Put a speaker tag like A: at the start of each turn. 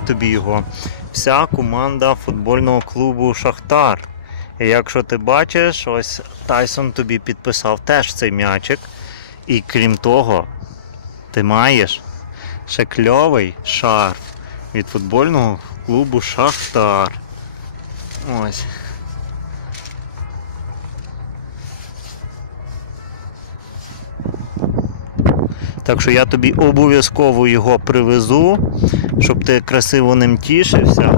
A: тобі його вся команда футбольного клубу Шахтар. І якщо ти бачиш, ось Тайсон тобі підписав теж цей м'ячик. І крім того, ти маєш ще кльовий шарф від футбольного клубу Шахтар. Ось. Так що я тобі обов'язково його привезу, щоб ти красиво ним тішився.